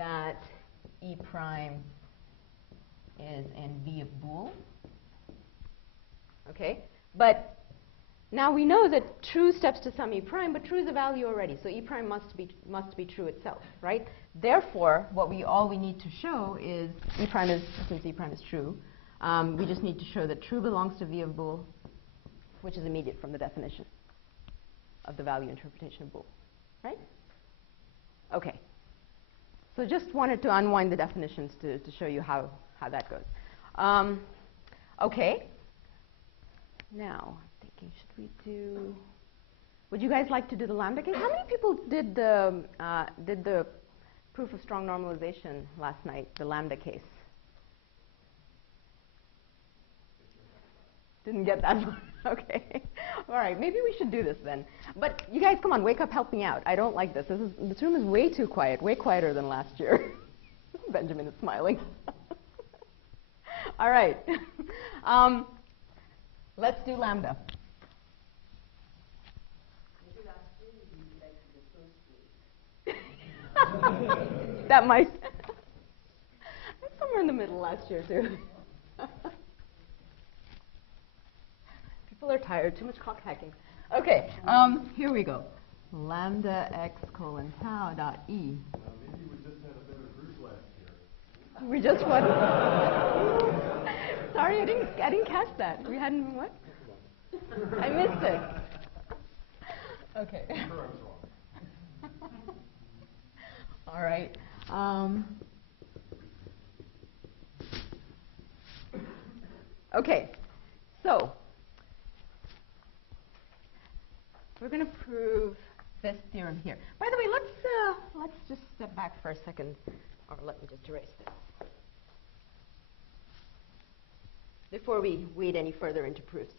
that E prime is in V of bool. Okay? But now we know that true steps to some E prime, but true is a value already. So E prime must be true itself, right? Therefore, all we need to show is E prime is, since E prime is true, we just need to show that true belongs to V of bool, which is immediate from the definition of the value interpretation of bool, right? Okay. So just wanted to unwind the definitions to show you how that goes. Okay. Now, thinking, should we do? Would you guys like to do the lambda case? How many people did the proof of strong normalization last night, the lambda case? Didn't get that one. Okay. All right. Maybe we should do this then. But you guys, come on, wake up, help me out. I don't like this. This room is way too quiet, way quieter than last year. Benjamin is smiling. All right. Let's do lambda. That might. Somewhere in the middle last year, too. People are tired. Too much cock hacking. Okay, here we go. Lambda x colon tau dot E. Maybe we just had a better group last year. We just what? Sorry, I didn't catch that. We hadn't what? I missed it. Okay. Sure, I was wrong. All right. Okay. So we're going to prove this theorem here. By the way, let's just step back for a second, or let me just erase this before we wade any further into proofs.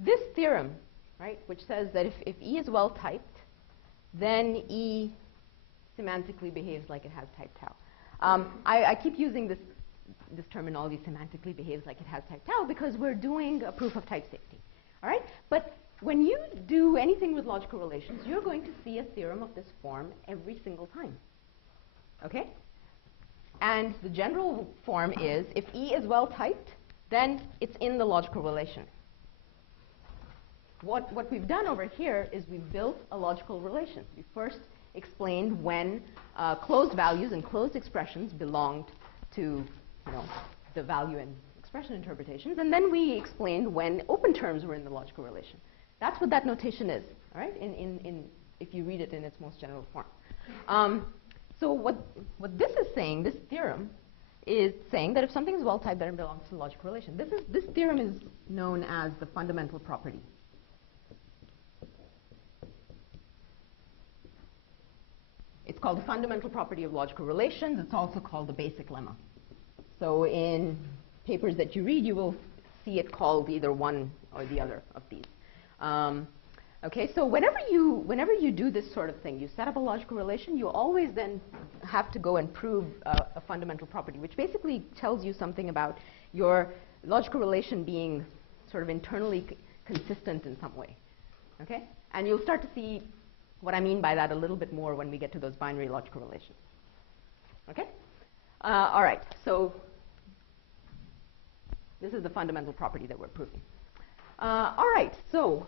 This theorem, right, which says that if E is well typed, then E semantically behaves like it has type tau. I keep using this terminology, semantically behaves like it has type tau, because we're doing a proof of type safety. All right? But when you do anything with logical relations, you're going to see a theorem of this form every single time. Okay? And the general form is, if E is well typed, then it's in the logical relation. What we've done over here is we've built a logical relation. We first explained when closed values and closed expressions belonged to the value and expression interpretations, and then we explained when open terms were in the logical relation. That's what that notation is, all right, if you read it in its most general form. So what this is saying, this theorem, is saying that if something is well typed, then it belongs to the logical relation. This theorem is known as the fundamental property. It's called the fundamental property of logical relations. It's also called the basic lemma. So in papers that you read, you will see it called either one or the other of these. Okay, so whenever you do this sort of thing, you set up a logical relation, you always then have to go and prove a fundamental property, which basically tells you something about your logical relation being sort of internally consistent in some way. Okay? And you'll start to see what I mean by that a little bit more when we get to those binary logical relations. Okay? All right, so this is the fundamental property that we're proving. All right, so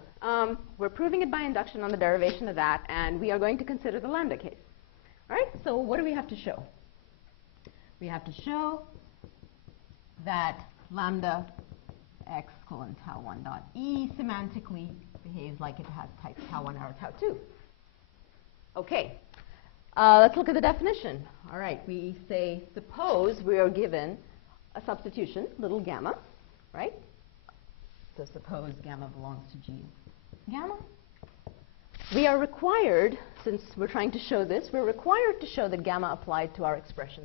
we're proving it by induction on the derivation of that, and we are going to consider the lambda case. All right, so what do we have to show? We have to show that lambda x colon tau 1 dot E semantically behaves like it has type tau 1 or tau 2. Okay, let's look at the definition. All right, we say, suppose we are given a substitution, little gamma, right? So suppose gamma belongs to G gamma. We are required, since we're trying to show this, we're required to show that gamma applied to our expression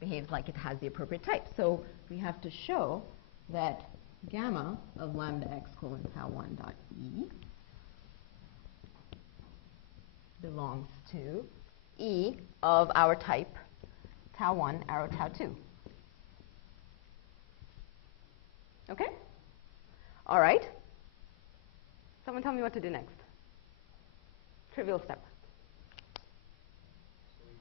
behaves like it has the appropriate type. So we have to show that gamma of lambda x colon tau 1 dot E belongs to E of our type tau 1 arrow tau 2. Okay? All right. Someone tell me what to do next. trivial step. So we can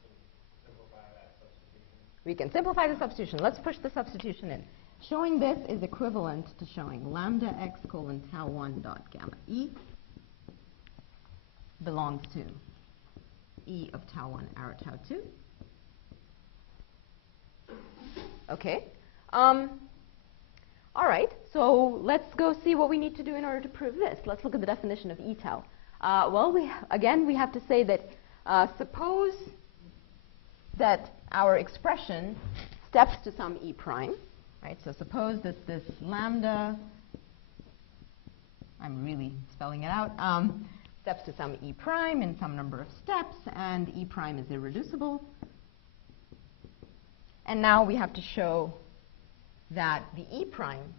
simplify that substitution. We can simplify the substitution. Let's push the substitution in. Showing this is equivalent to showing lambda x colon tau 1 dot gamma e belongs to e of tau 1 arrow tau 2. Okay. All right. So let's go see what we need to do in order to prove this. Let's look at the definition of e tau. Well, we have to say that suppose that our expression steps to some e prime, right? So suppose that this lambda, I'm really spelling it out, steps to some e prime in some number of steps, and e prime is irreducible. And now we have to show that the e prime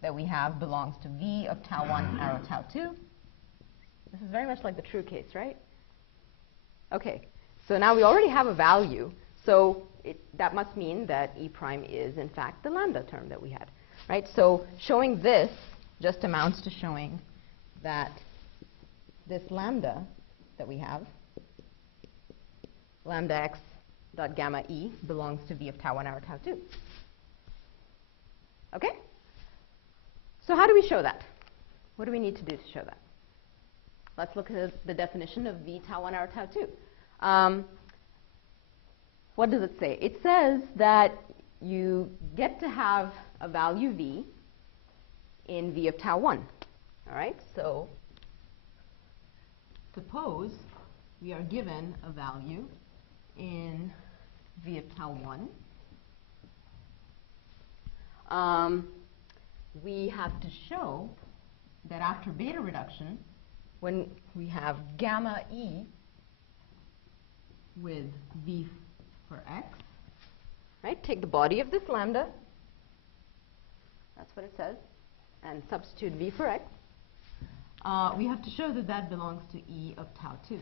that we have belongs to v of tau 1 arrow tau 2. This is very much like the true case, right? Okay, so now we already have a value, so that must mean that e prime is, in fact, the lambda term that we had, right? So showing this just amounts to showing that this lambda that we have, lambda x dot gamma e, belongs to v of tau 1 arrow tau 2. Okay? So how do we show that? What do we need to do to show that? Let's look at the definition of v tau 1 arrow tau 2. What does it say? It says that you get to have a value v in v of tau 1. All right? So suppose we are given a value in v of tau 1. We have to show that after beta reduction, when we have gamma e with v for x, right? Take the body of this lambda, that's what it says, and substitute v for x. We have to show that that belongs to e of tau 2.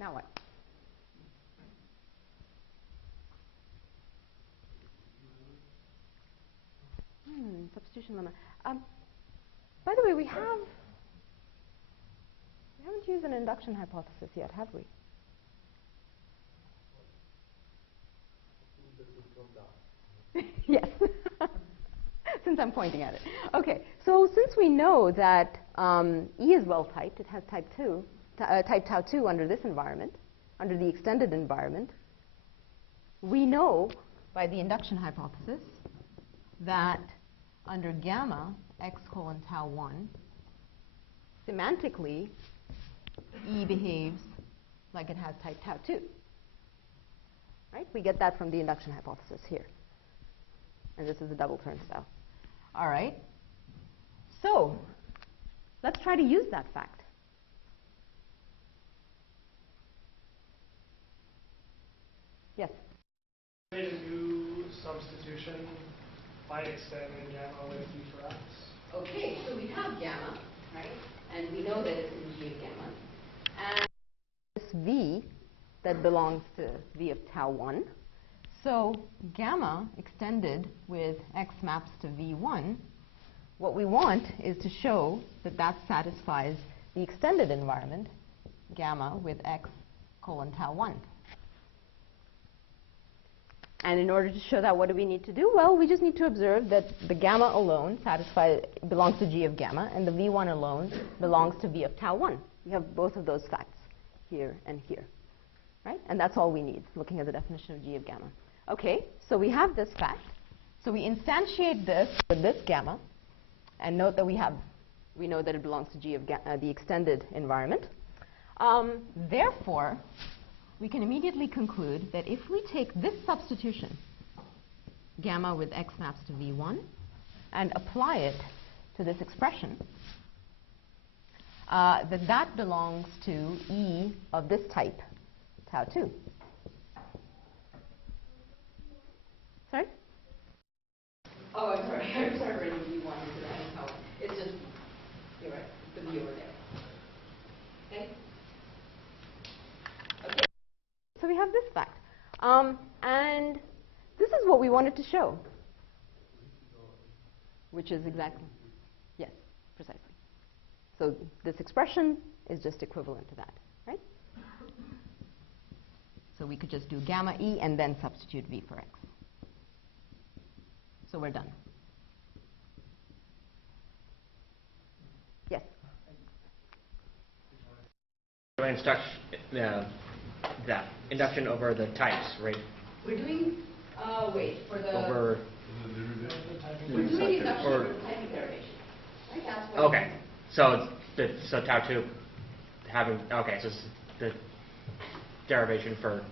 Now what? Substitution lemma. By the way, we haven't used an induction hypothesis yet, have we? Yes, since I'm pointing at it. Okay, so since we know that E is well typed, it has type tau 2 under this environment, under the extended environment, we know by the induction hypothesis that under gamma x colon tau 1, semantically, E behaves like it has type tau 2. Right? We get that from the induction hypothesis here. And this is a double turnstile. All right. So let's try to use that fact. Yes? Create a new substitution by extending gamma with v for x. Okay, so we have gamma, right? And we know that it's in g of gamma. And this v that belongs to v of tau 1. So gamma extended with x maps to v1, what we want is to show that that satisfies the extended environment, gamma with x colon tau 1. And in order to show that, what do we need to do? Well, we just need to observe that the gamma alone belongs to g of gamma, and the v1 alone belongs to v of tau 1. We have both of those facts here and here, right? And that's all we need, looking at the definition of g of gamma. Okay, so we have this fact. So we instantiate this with this gamma, and note that we know that it belongs to g of the extended environment. Therefore, we can immediately conclude that if we take this substitution, gamma with x maps to v1, and apply it to this expression, that belongs to E of this type, tau 2. Sorry? Oh, I'm sorry. I'm sorry, writing v1 into the n tau. It's just, you're right, the v over there. Okay? Okay. So we have this fact. And this is what we wanted to show. which is exactly, yes, precisely. So this expression is just equivalent to that, right? So we could just do gamma E and then substitute V for X. So we're done. Yes? That induction over the types, right? We're doing, wait, for the... Over... We're doing induction over typing derivation. Right? That's what Okay. So tau 2 having... Okay, so the derivation for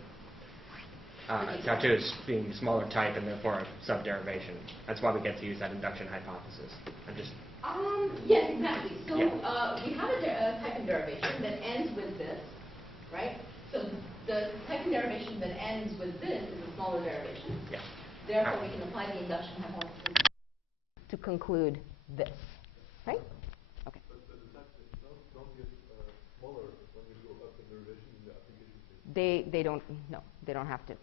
tau 2 is being smaller type and therefore a subderivation. That's why we get to use that induction hypothesis. I'm just... Yes, exactly. So Yeah. we have a typing derivation that ends with this, right? So the typing derivation that ends with this is a smaller derivation. Yeah. Therefore, we can apply the induction hypothesis to conclude this, right? Okay. But the types don't get smaller when you go up in derivation in the application phase. They don't, no, they don't have to.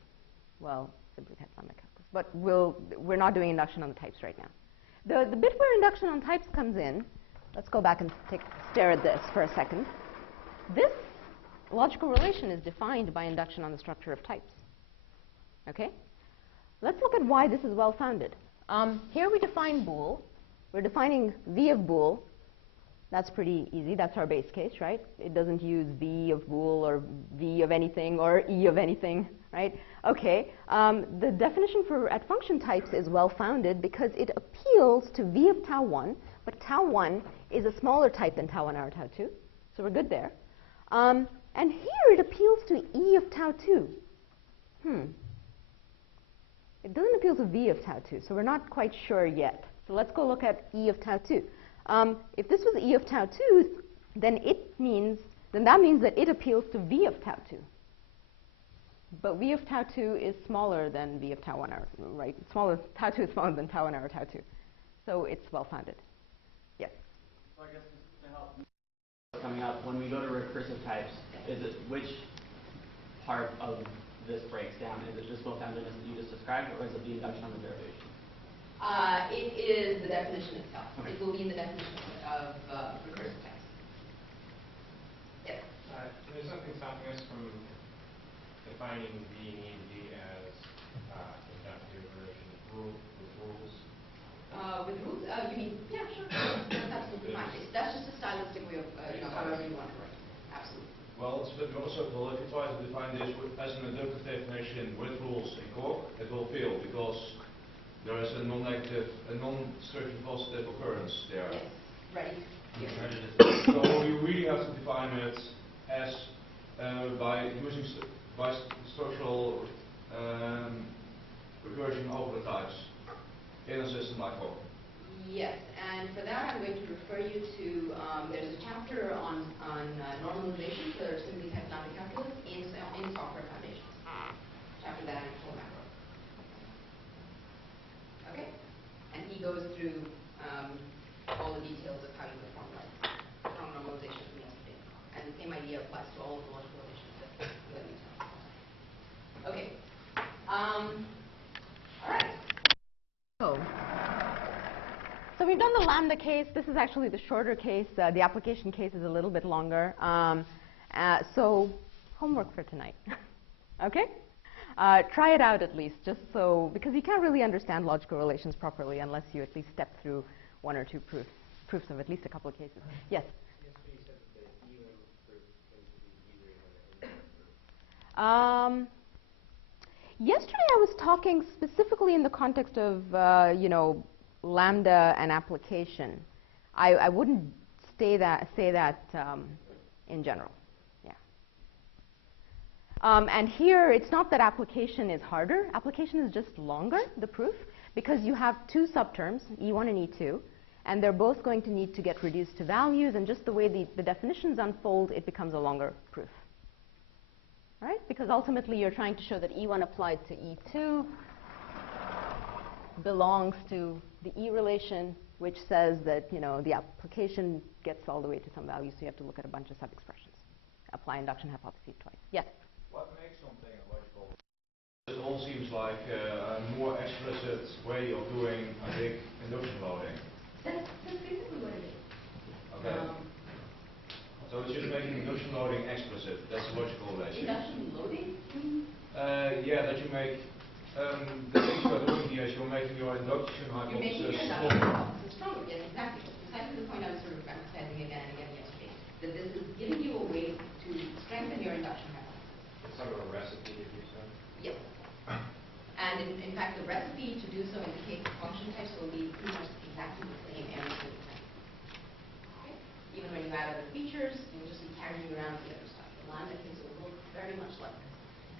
Well, simply type lambda calculus. But we're not doing induction on the types right now. The bit where induction on types comes in, let's go back and stare at this for a second. This logical relation is defined by induction on the structure of types. Okay? Let's look at why this is well-founded. Here we define bool. We're defining V of bool. That's pretty easy. That's our base case, right? It doesn't use V of bool or V of anything or E of anything, right? Okay. The definition at function types is well-founded because it appeals to V of tau 1, but tau 1 is a smaller type than tau 1 or tau 2. So we're good there. And here it appeals to E of tau 2. It doesn't appeal to V of tau 2, so we're not quite sure yet. So let's go look at E of tau 2. If this was E of tau 2, then that means that it appeals to V of tau 2. But V of tau 2 is smaller than V of tau 1, right? Tau 2 is smaller than tau 1 or tau 2. So it's well-founded. Yes? So I guess to help coming up, when we go to recursive types, is it which part of this breaks down? Is it just well-foundedness that you just described, or is it the induction on the derivation? It is the definition itself. Okay. It will be in the definition of recursive types. Yes? There's something stopping us from defining V and E as inductive version with rules. With rules? You mean, yeah, sure. That's absolutely fine. That's just a stylistic way of, however you want to write it. Absolutely. Well, it's a bit philosophical. If you try to define this as an inductive definition with rules in core, it will fail because there is a non-negative, a non-strictly positive occurrence there. Yes. Ready? Yes. So you really have to define it as by using by structural recursion over the types in a system like core. Yes, and for that I'm going to refer you to, there's a chapter on normalization for simply type lambda calculus in software foundations. Chapter that in full macro. Okay? And he goes through all the details of how you would formalize strong normalization from yesterday. And the same idea applies to all of the logical relations that we talked about. Okay. All right. So we've done the lambda case. This is actually the shorter case. The application case is a little bit longer. So homework for tonight. Okay? Try it out at least, just so, because you can't really understand logical relations properly unless you at least step through one or two proofs of at least a couple of cases. Yes? Yesterday I was talking specifically in the context of, lambda and application. I wouldn't say that in general. Yeah. And here, it's not that application is harder. Application is just longer, the proof, because you have two subterms, E1 and E2, and they're both going to need to get reduced to values, and just the way the definitions unfold, it becomes a longer proof. Right? Because ultimately, you're trying to show that E1 applied to E2 belongs to the E relation, which says that, the application gets all the way to some value, so you have to look at a bunch of sub-expressions. Apply induction hypothesis twice. Yes? What makes something a logical? all seems like a more explicit way of doing a big induction loading. That's basically what it is. Okay. So it's just making induction loading explicit. That's a logical relation. Induction loading? Yeah, that you make the things you are doing here is you're making your induction You're making hypothesis your stronger. induction hypothesis stronger. Yes, exactly. Precisely the point I was sort of emphasizing again and again yesterday. That this is giving you a way to strengthen your induction hypothesis. It's sort of a recipe to do so. Yes. And in fact, the recipe to do so in the case of function types will be pretty much exactly the same every single time. Okay? Even when you add other features, you'll just be carrying around the other stuff. The lambda case will look very much like this.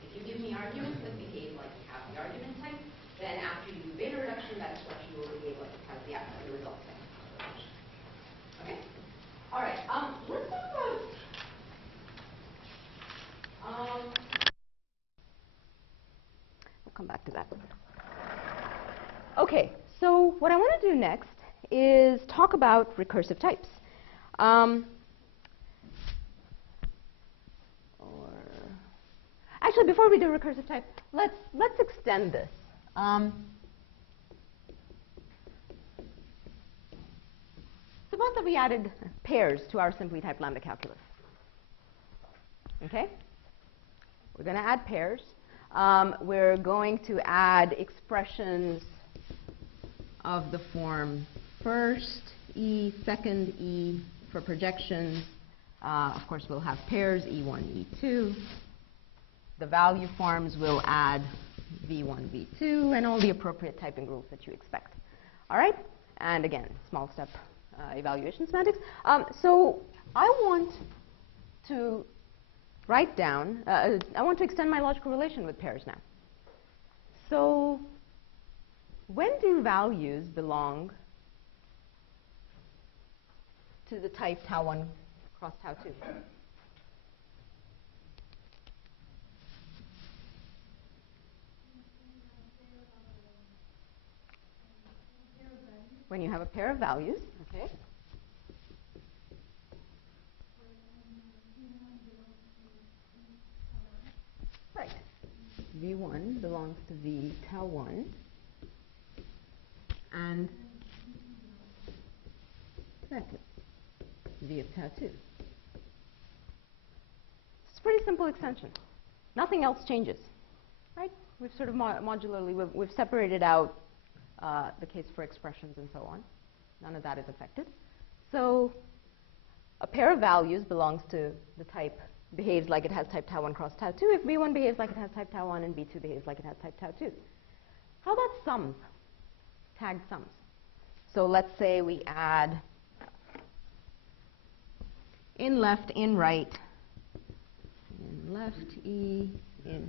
If you give me arguments that behave like you have the argument type, then after you do beta reduction, that's what you will behave like it has the result type. Okay? All right. Let's talk about we'll come back to that. Okay, so what I want to do next is talk about recursive types. Actually, before we do recursive type, let's extend this. Suppose that we added pairs to our simply typed lambda calculus. Okay? We're going to add pairs. We're going to add expressions of the form first E, second E for projections. Of course, we'll have pairs E1, E2. The value forms will add V1, V2, and all the appropriate typing rules that you expect. All right? And again, small step evaluation semantics. So I want to write down, I want to extend my logical relation with pairs now. So when do values belong to the type tau1 cross tau2? When you have a pair of values, okay? Right. V1 belongs to V tau1, and exactly V of tau2. It's a pretty simple extension. Nothing else changes, right? We've sort of modularly, we've separated out the case for expressions and so on. None of that is affected. So a pair of values belongs to the type, behaves like it has type tau1 cross tau2 if V1 behaves like it has type tau1 and V2 behaves like it has type tau2. How about sums? Tagged sums. So let's say we add in left, in right, in left E, in.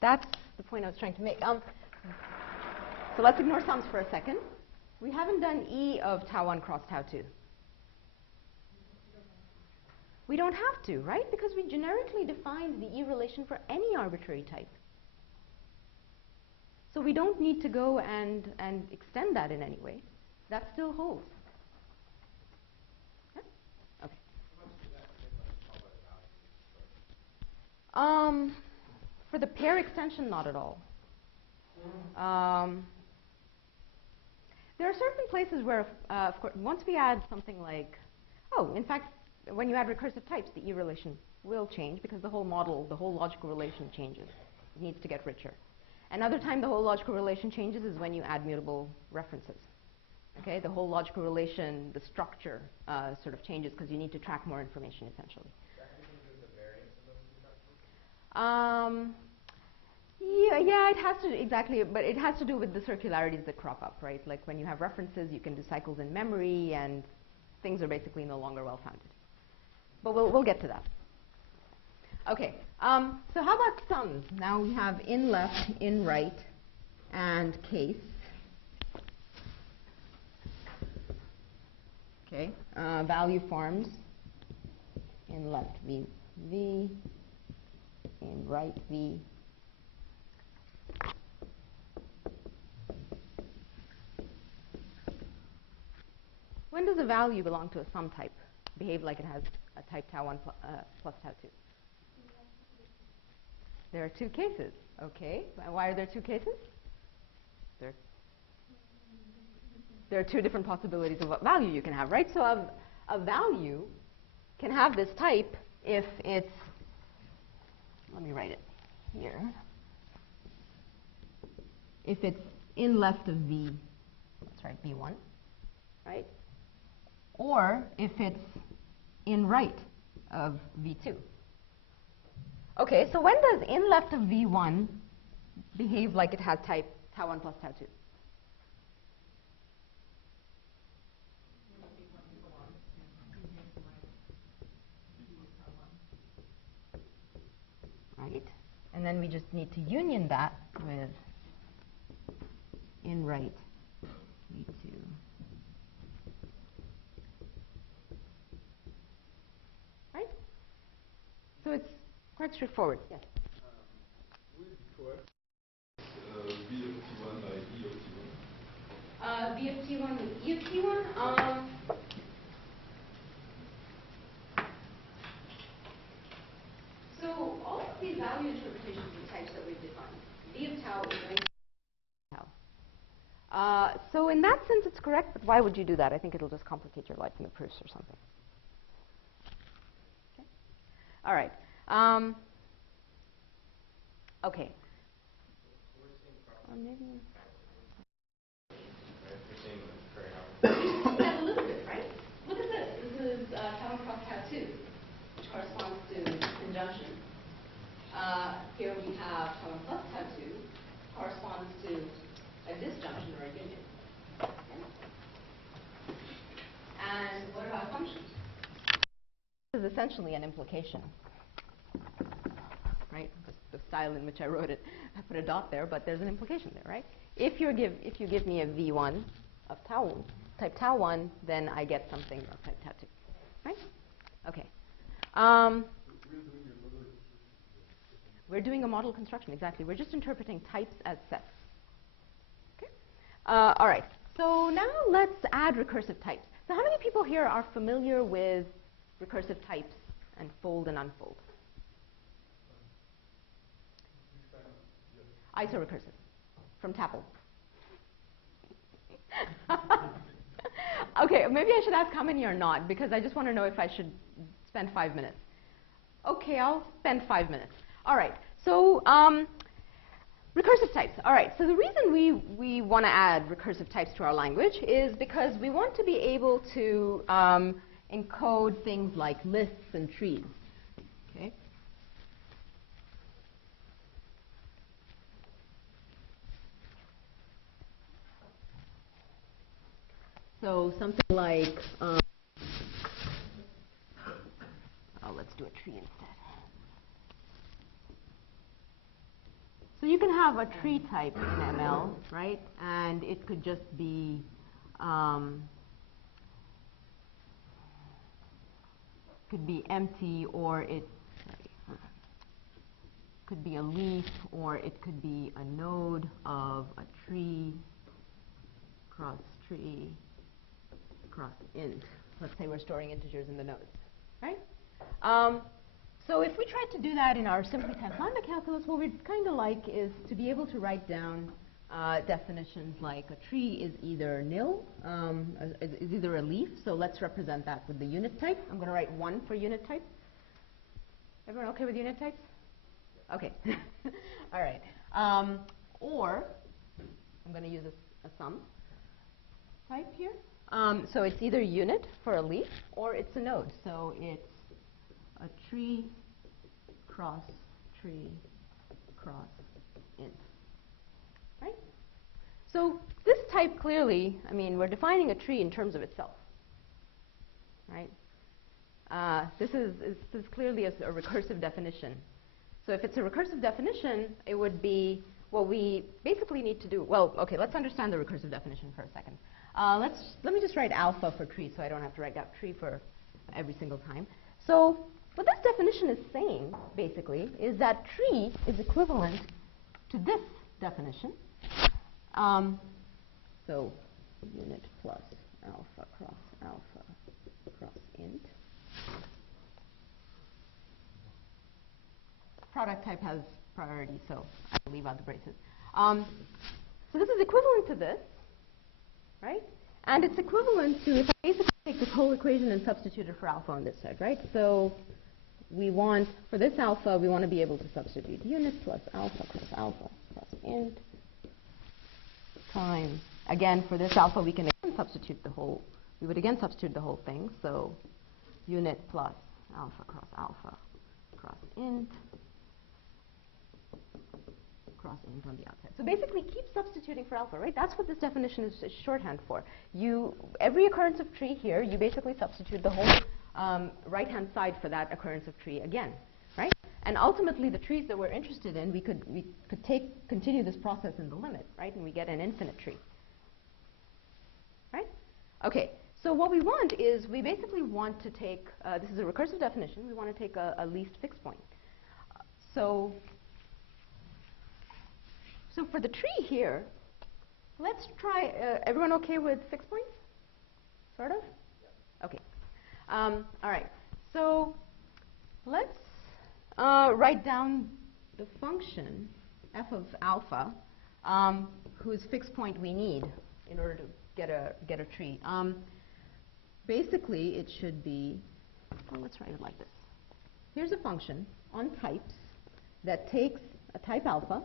That's the point I was trying to make. So let's ignore sums for a second. We haven't done E of tau1 cross tau2. We don't have to, right? Because we generically defined the E relation for any arbitrary type. So we don't need to go and extend that in any way. That still holds. Yeah? Okay. For the pair extension, not at all. There are certain places where, of course, once we add something like, in fact, when you add recursive types, the E relation will change because the whole model, the whole logical relation changes. It needs to get richer. Another time the whole logical relation changes is when you add mutable references. Okay, the whole logical relation, the structure sort of changes because you need to track more information essentially. Yeah, it has to, exactly, but it has to do with the circularities that crop up, right? Like when you have references, you can do cycles in memory, and things are basically no longer well-founded. But we'll get to that. Okay, so how about sums? Now we have in left, in right, and case. Okay, value forms. In left, V, V. In right, V. When does a value belong to a sum type? Behave like it has a type tau1 plus tau2? There are two cases. Okay. Why are there two cases? There are two different possibilities of what value you can have, right? So a value can have this type if it's, let me write it here, if it's in left of V, let's write V1, right? Or if it's in right of V2. Okay, so when does in left of V1 behave like it has type tau1 plus tau2? Right? And then we just need to union that with in right V2. Right? So it's quite straightforward. Yes? Would it be correct V of T1 by E of T1? V of T1 with E of T1? So all of these value interpretations of types that we've defined, V of tau is going to be tau. So in that sense, it's correct, but why would you do that? I think it'll just complicate your life in the proofs or something. Okay. All right. Okay. Maybe. Yeah, a little bit, right? Look at this. This is tau1 cross tau2, which corresponds to conjunction. Here we have tau1 plus tau2, corresponds to a disjunction or a union. Okay. And what about functions? This is essentially an implication, right? The style in which I wrote it, I put a dot there, but there's an implication there, right? If you give me a V1 of type tau1, then I get something of type tau2, right? Okay. We're doing a model construction, exactly. We're just interpreting types as sets. Okay. All right. So now let's add recursive types. So how many people here are familiar with recursive types and fold and unfold? Isorecursive from TAPL. Okay, maybe I should ask how many are not, because I just want to know if I should spend 5 minutes. Okay, I'll spend 5 minutes. All right, so recursive types. All right, so the reason we want to add recursive types to our language is because we want to be able to encode things like lists and trees. Okay. So something like, let's do a tree instead. So you can have a tree type in ML, right? And it could just be empty, or it could be a leaf, or it could be a node of a tree cross tree cross int. Let's say we're storing integers in the nodes, right? So if we tried to do that in our simply typed lambda calculus, what we'd kind of like is to be able to write down definitions like a tree is either nil, is either a leaf. So let's represent that with the unit type. I'm going to write 1 for unit type. Everyone okay with unit types? Okay. All right. Or I'm going to use a sum type here. So it's either unit for a leaf, or it's a node. So it's a tree cross int, right? So this type clearly, I mean, we're defining a tree in terms of itself, right? This is clearly a recursive definition. So if it's a recursive definition, it would be what we basically need to do. Well, okay, let's understand the recursive definition for a second. Let me just write alpha for tree, so I don't have to write out tree for every single time. So what this definition is saying, basically, is that tree is equivalent to this definition. So unit plus alpha cross int. Product type has priority, so I'll leave out the braces. So this is equivalent to this, right? And it's equivalent to if I basically take this whole equation and substitute it for alpha on this side, right? So we want, for this alpha, we want to be able to substitute unit plus alpha cross int times, again, for this alpha, we can again substitute the whole, we would again substitute the whole thing, so unit plus alpha cross int on the outside. So basically, keep substituting for alpha, right? That's what this definition is shorthand for. Every occurrence of tree here, you basically substitute the whole right-hand side for that occurrence of tree again, right? And ultimately, the trees that we're interested in, we could continue this process in the limit, right? And we get an infinite tree, right? Okay. So what we want is we basically want to take, this is a recursive definition, we want to take a least fixed point. So for the tree here, let's try, everyone okay with fixed points? Sort of? Okay. All right. So let's write down the function f of alpha, whose fixed point we need in order to get a tree. Basically, it should be, well, let's write it like this. Here's a function on types that takes a type alpha.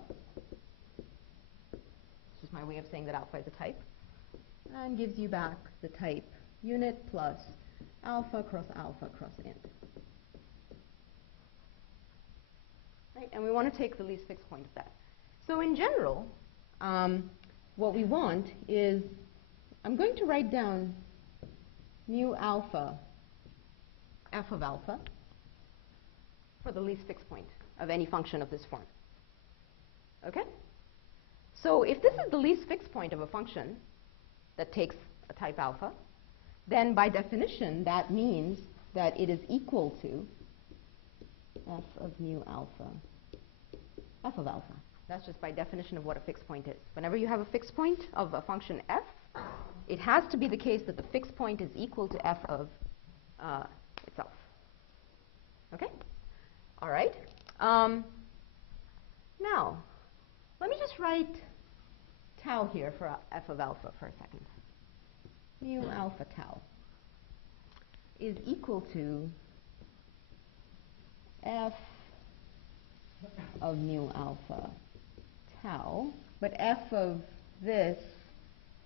This is my way of saying that alpha is a type, and gives you back the type unit plus alpha cross int. Right? And we want to take the least fixed point of that. So in general, what we want is, I'm going to write down mu alpha, f of alpha, for the least fixed point of any function of this form. Okay? So if this is the least fixed point of a function that takes a type alpha, then by definition that means that it is equal to f of mu alpha, f of alpha. That's just by definition of what a fixed point is. Whenever you have a fixed point of a function f, it has to be the case that the fixed point is equal to f of itself. Okay? All right. Now, let me just write tau here for f of alpha for a second. Mu alpha tau is equal to f of mu alpha tau, but f of this,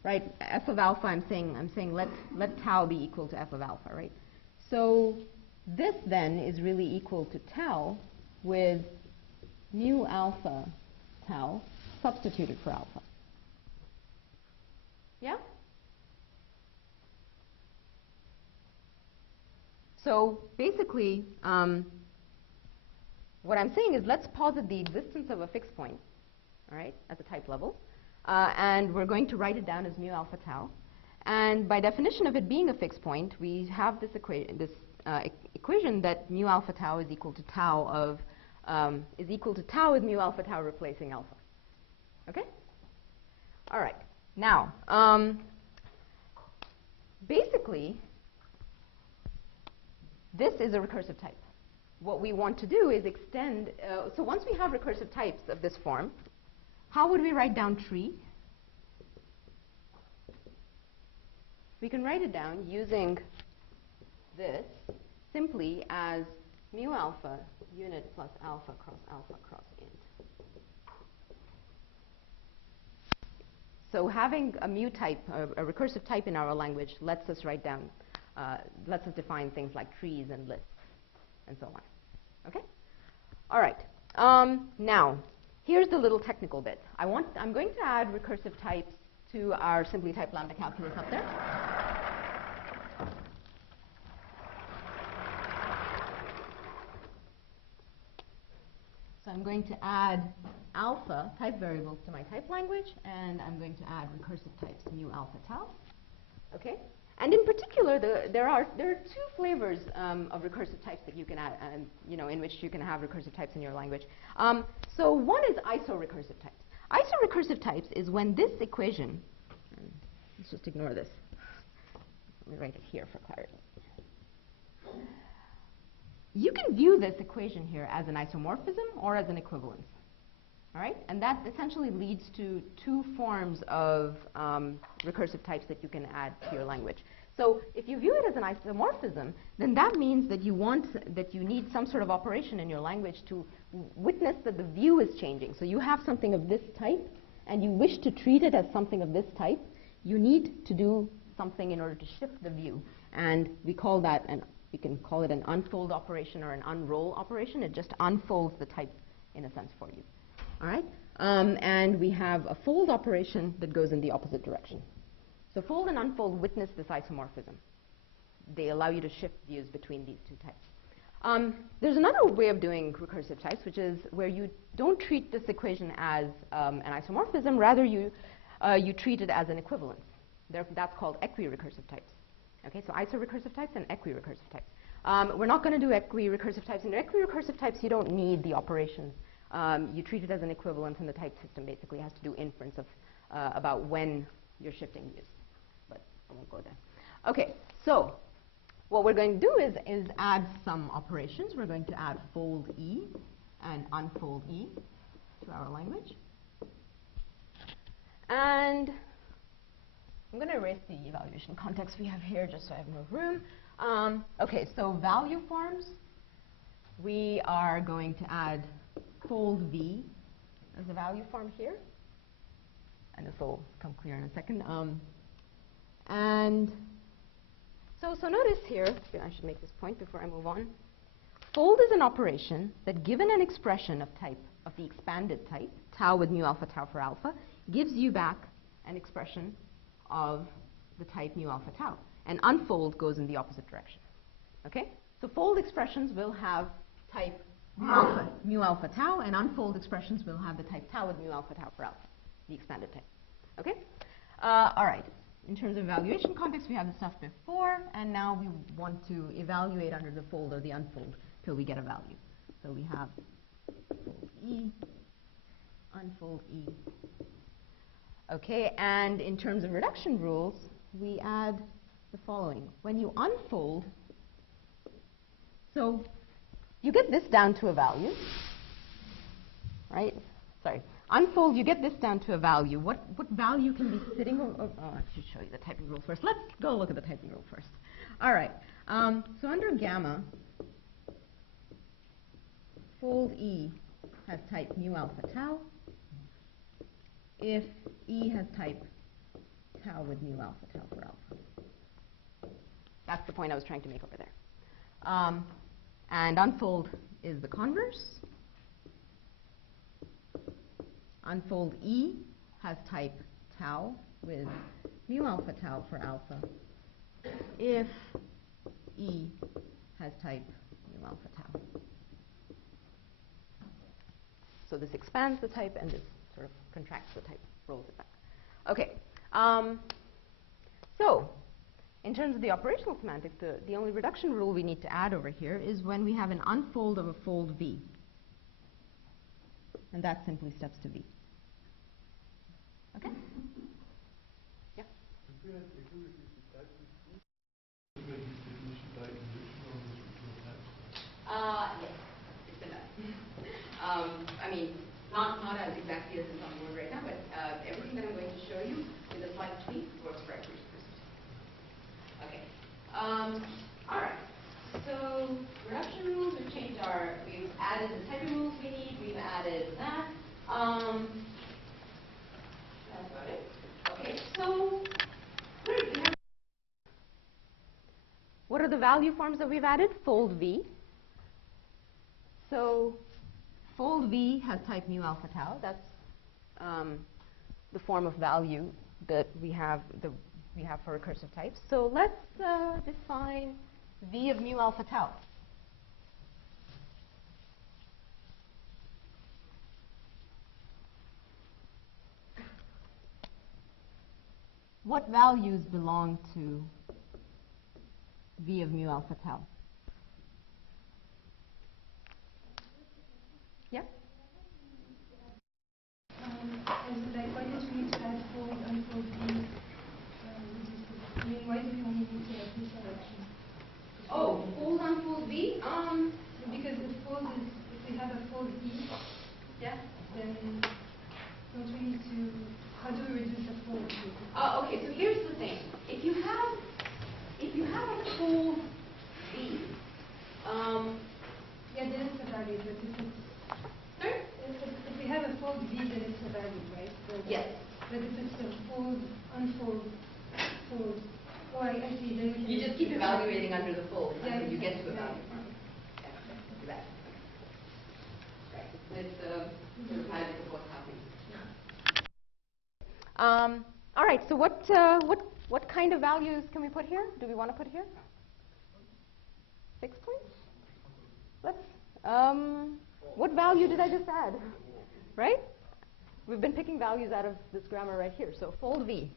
right, f of alpha, I'm saying let tau be equal to f of alpha, right? So this then is really equal to tau with mu alpha tau substituted for alpha. Yeah? So basically, what I'm saying is let's posit the existence of a fixed point, all right, at the type level, and we're going to write it down as mu alpha tau. And by definition of it being a fixed point, we have this equation that mu alpha tau is equal to tau of with mu alpha tau replacing alpha. Okay? All right. Now, basically, this is a recursive type. What we want to do is extend, so once we have recursive types of this form, how would we write down tree? We can write it down using this simply as mu alpha unit plus alpha cross int. So having a mu type, a recursive type in our language lets us write down, lets us define things like trees and lists and so on. Okay? All right. Now, here's the little technical bit. I'm going to add recursive types to our simply typed lambda calculus up there. So I'm going to add alpha type variables to my type language, and I'm going to add recursive types mu alpha tau. Okay? And in particular, there are two flavors of recursive types that you can add, in which you can have recursive types in your language. So one is iso-recursive types. Iso-recursive types is when this equation, let's just ignore this. Let me write it here for clarity. You can view this equation here as an isomorphism or as an equivalence. All right? And that essentially leads to two forms of recursive types that you can add to your language. So if you view it as an isomorphism, then that means that you need some sort of operation in your language to witness that the view is changing. So you have something of this type, and you wish to treat it as something of this type. You need to do something in order to shift the view. And we call that, we can call it an unfold operation or an unroll operation. It just unfolds the type in a sense for you. All right? And we have a fold operation that goes in the opposite direction. So fold and unfold witness this isomorphism. They allow you to shift views between these two types. There's another way of doing recursive types, which is where you don't treat this equation as an isomorphism. Rather, you treat it as an equivalence. That's called equirecursive types. Okay, so isorecursive types and equirecursive types. We're not going to do equirecursive types. In equirecursive types, you don't need the operations. You treat it as an equivalence, and the type system basically has to do inference of about when you're shifting views. But I won't go there. Okay, so what we're going to do is add some operations. We're going to add fold E and unfold E to our language. And I'm going to erase the evaluation context we have here just so I have more room. Okay, so value forms. We are going to add fold V as a value form here. And this will become clear in a second. And so notice here, I should make this point before I move on. Fold is an operation that, given an expression of type, of the expanded type, tau with mu alpha tau for alpha, gives you back an expression of the type mu alpha tau. And unfold goes in the opposite direction. Okay? So fold expressions will have type mu alpha tau, and unfold expressions will have the type tau with mu alpha tau for alpha, the expanded type. Okay? All right. In terms of evaluation context, we have the stuff before, and now we want to evaluate under the fold or the unfold till we get a value. So we have fold E, unfold E. Okay, and in terms of reduction rules, we add the following. When you unfold, so you get this down to a value, right? Sorry. Unfold, you get this down to a value. What value can be sitting over? Oh, I should show you the typing rule first. Let's go look at the typing rule first. All right. So under gamma, fold E has type mu alpha tau if E has type tau with mu alpha tau for alpha. That's the point I was trying to make over there. And unfold is the converse. Unfold E has type tau with mu alpha tau for alpha if E has type mu alpha tau. So this expands the type and this sort of contracts the type, rolls it back. Okay. So in terms of the operational semantics, the only reduction rule we need to add over here is when we have an unfold of a fold V. And that simply steps to V. Okay? Yeah? Yes, it's enough. I mean, not as exactly as it's on board right now, but everything that I'm going to show you with a slight tweak works for every person. Okay. All right. So reduction rules, we've added the typing rules we need, we've added that. That's about it. Okay, so what are the value forms that we've added? Fold V. So fold V has type mu alpha tau. That's the form of value that we have for recursive types. So let's define V of mu alpha tau. What values belong to V of mu alpha tau? Yeah? Like, why did we need to add fold, unfold, V? I mean, why do we only need to add this direction? Oh, fold, unfold V? Because the fold is, if we have a fold E, yeah. then it's a fold, unfold, fold. Oh, I see. Then we can You just keep evaluating under the fold Yeah, until you get to exactly. evaluate. Right. It's sort of magic of what's happening. All right. So what kind of values can we put here? Do we want to put here? 6 points. Let's. What value did I just add? Right? We've been picking values out of this grammar right here. So fold V.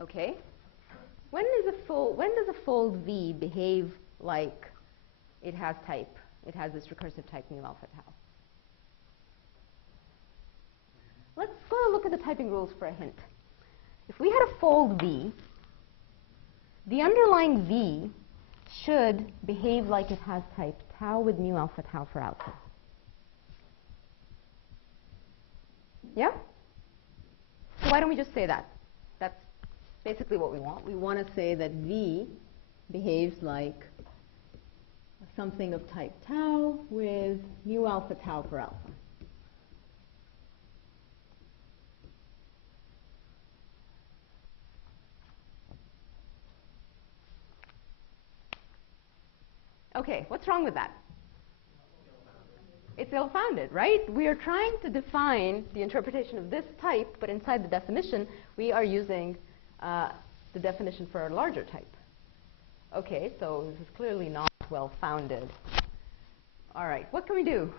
Okay. When does a fold V behave like it has type? It has this recursive type mu alpha tau. Let's go and look at the typing rules for a hint. If we had a fold V, the underlying V should behave like it has type tau with mu alpha tau for alpha. Yeah? So why don't we just say that? That's basically what we want. We want to say that V behaves like something of type tau with mu alpha tau for alpha. Okay, what's wrong with that? It's ill-founded, right? We are trying to define the interpretation of this type, but inside the definition, we are using the definition for a larger type. Okay, so this is clearly not well-founded. All right, what can we do?